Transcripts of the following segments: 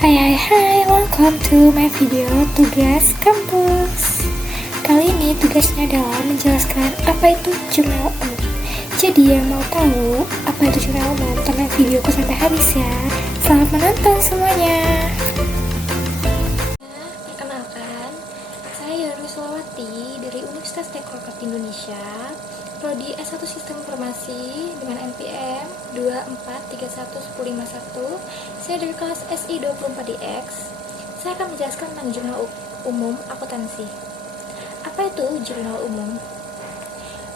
Hai, welcome to my video tugas kampus. Kali ini tugasnya adalah menjelaskan apa itu jurnal umum. Jadi yang mau tahu apa itu jurnal umum, tonton videoku sampai habis ya. Selamat menonton semuanya. Perkenalkan, saya Yormi Sulawati dari Universitas Teknologi Indonesia, Prodi S1 Sistem Informasi dengan NPM 2431151. Saya dari kelas SI 24DX. Saya akan menjelaskan tentang jurnal umum akuntansi. Apa itu jurnal umum?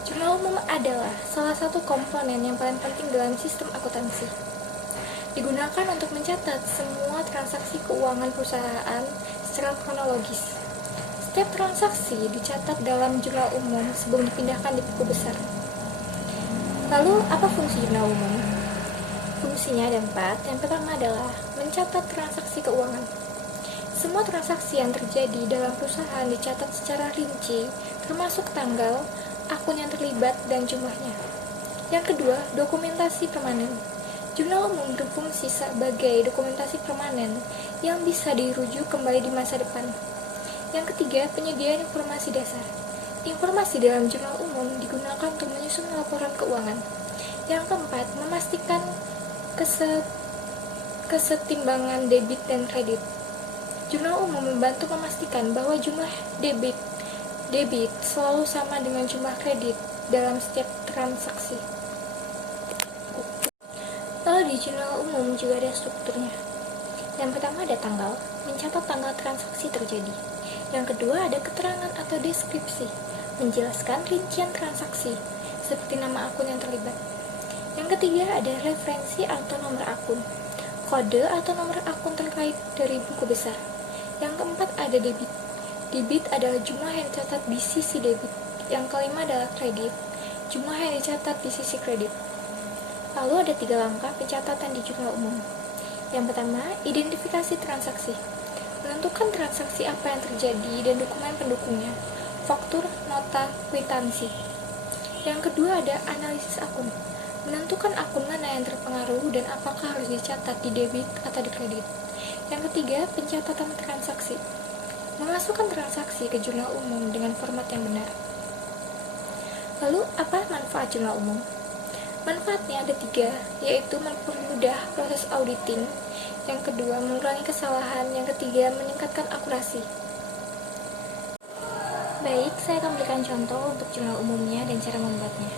Jurnal umum adalah salah satu komponen yang paling penting dalam sistem akuntansi. Digunakan untuk mencatat semua transaksi keuangan perusahaan secara kronologis. Setiap transaksi dicatat dalam jurnal umum sebelum dipindahkan di buku besar. Lalu, apa fungsi jurnal umum? Fungsinya ada 4. Yang pertama adalah mencatat transaksi keuangan. Semua transaksi yang terjadi dalam perusahaan dicatat secara rinci, termasuk tanggal, akun yang terlibat, dan jumlahnya. Yang kedua, dokumentasi permanen. Jurnal umum berfungsi sebagai dokumentasi permanen yang bisa dirujuk kembali di masa depan. Yang ketiga, penyediaan informasi dasar. Informasi dalam jurnal umum digunakan untuk menyusun laporan keuangan. Yang keempat, memastikan kesetimbangan debit dan kredit. Jurnal umum membantu memastikan bahwa jumlah debit selalu sama dengan jumlah kredit dalam setiap transaksi. Lalu di jurnal umum juga ada strukturnya. Yang pertama ada tanggal, mencatat tanggal transaksi terjadi. Yang kedua ada keterangan atau deskripsi, menjelaskan rincian transaksi, seperti nama akun yang terlibat. Yang ketiga ada referensi atau nomor akun, kode atau nomor akun terkait dari buku besar. Yang keempat ada debit. Debit adalah jumlah yang dicatat di sisi debit. Yang kelima adalah kredit, jumlah yang dicatat di sisi kredit. Lalu ada 3 langkah pencatatan di jurnal umum. Yang pertama, identifikasi transaksi. Menentukan transaksi apa yang terjadi dan dokumen pendukungnya, faktur, nota, kwitansi. Yang kedua ada analisis akun. Menentukan akun mana yang terpengaruh dan apakah harus dicatat di debit atau di kredit. Yang ketiga, pencatatan transaksi. Memasukkan transaksi ke jurnal umum dengan format yang benar. Lalu, apa manfaat jurnal umum? Manfaatnya ada 3, yaitu mempermudah proses auditing. Yang kedua, mengurangi kesalahan. Yang ketiga, meningkatkan akurasi. Baik, saya akan berikan contoh untuk jurnal umumnya dan cara membuatnya.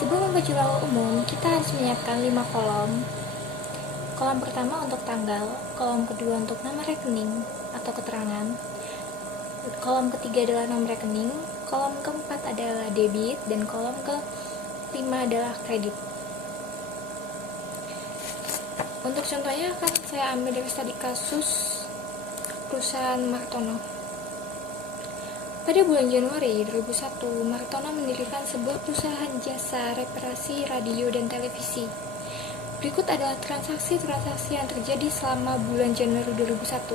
Sebelum membuat jurnal umum, kita harus menyiapkan 5 kolom. Kolom pertama untuk tanggal, kolom kedua untuk nama rekening atau keterangan, kolom ketiga adalah nomor rekening, kolom keempat adalah debit, dan kolom kelima adalah kredit. Untuk contohnya akan saya ambil dari studi kasus perusahaan Martono. Pada bulan Januari 2001, Martono mendirikan sebuah perusahaan jasa reparasi radio dan televisi. Berikut adalah transaksi-transaksi yang terjadi selama bulan Januari 2001.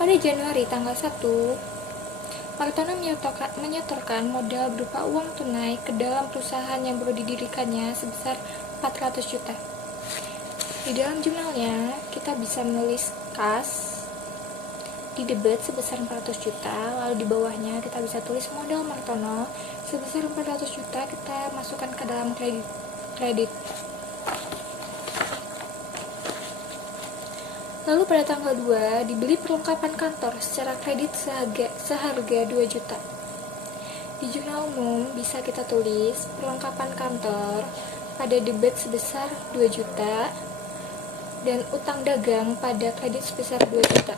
Pada Januari tanggal 1, Martono menyetorkan modal berupa uang tunai ke dalam perusahaan yang baru didirikannya sebesar 400 juta. Di dalam jurnalnya, kita bisa menulis kas di debit sebesar 400 juta, lalu di bawahnya kita bisa tulis modal Martono sebesar 400 juta, kita masukkan ke dalam kredit. Lalu pada tanggal 2, dibeli perlengkapan kantor secara kredit seharga 2 juta. Di jurnal umum bisa kita tulis perlengkapan kantor pada debit sebesar 2 juta, dan utang dagang pada kredit sebesar 2 juta.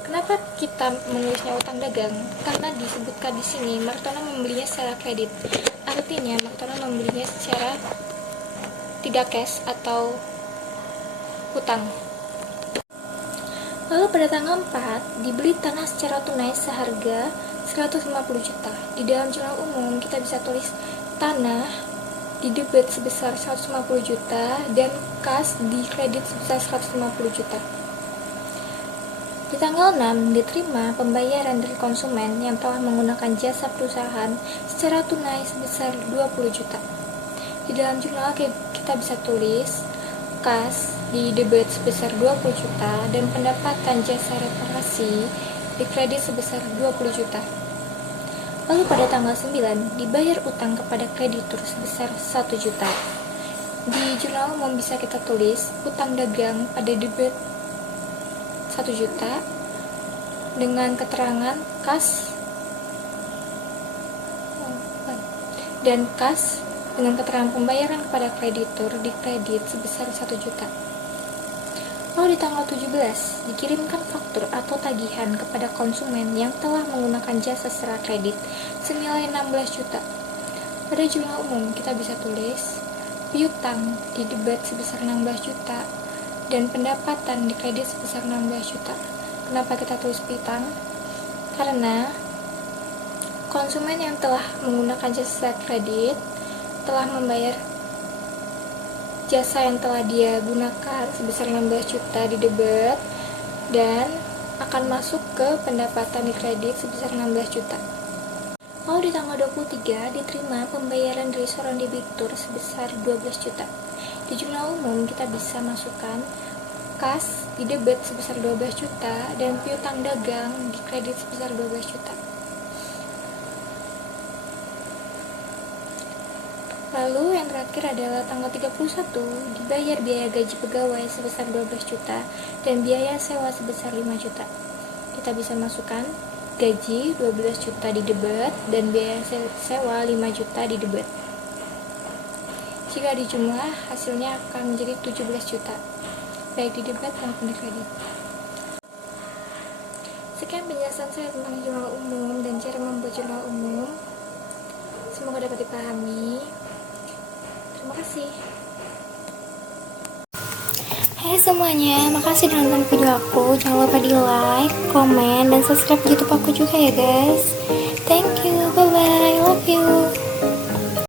Kenapa kita menulisnya utang dagang? Karena disebutkan di sini Martono membelinya secara kredit. Artinya Martono membelinya secara tidak cash atau utang. Lalu pada tanggal 4 dibeli tanah secara tunai seharga 150 juta. Di dalam jurnal umum kita bisa tulis tanah di debit sebesar 150 juta dan kas di kredit sebesar 150 juta. Di tanggal 6 diterima pembayaran dari konsumen yang telah menggunakan jasa perusahaan secara tunai sebesar 20 juta. Di dalam jurnal kita bisa tulis kas di debit sebesar 20 juta dan pendapatan jasa reparasi di kredit sebesar 20 juta. Lalu pada tanggal 9 dibayar utang kepada kreditur sebesar 1 juta. Di jurnal umum bisa kita tulis utang dagang pada debit 1 juta dengan keterangan kas dan kas dengan keterangan pembayaran kepada kreditur di kredit sebesar 1 juta. Lalu di tanggal 17 dikirimkan faktur atau tagihan kepada konsumen yang telah menggunakan jasa secara kredit senilai 16 juta. Pada jurnal umum kita bisa tulis piutang di debit sebesar 16 juta dan pendapatan di kredit sebesar 16 juta. Kenapa kita tulis piutang? Karena konsumen yang telah menggunakan jasa kredit telah membayar jasa yang telah dia gunakan sebesar 16 juta di debit dan akan masuk ke pendapatan di kredit sebesar 16 juta. Lalu di tanggal 23 diterima pembayaran dari seorang debitur sebesar 12 juta. Di jurnal umum kita bisa masukkan kas di debit sebesar 12 juta dan piutang dagang di kredit sebesar 12 juta. Lalu yang terakhir adalah tanggal 31 dibayar biaya gaji pegawai sebesar 12 juta dan biaya sewa sebesar 5 juta. Kita bisa masukkan gaji 12 juta di debit dan biaya sewa 5 juta di debit. Jika dijumlah hasilnya akan menjadi 17 juta baik di debit maupun di kredit. Sekian penjelasan saya tentang jurnal umum dan cara membuat jurnal umum. Semoga dapat dipahami. Terima kasih. Hai semuanya, makasih udah nonton video aku. Jangan lupa di like, komen, dan subscribe YouTube aku juga ya guys. Thank you.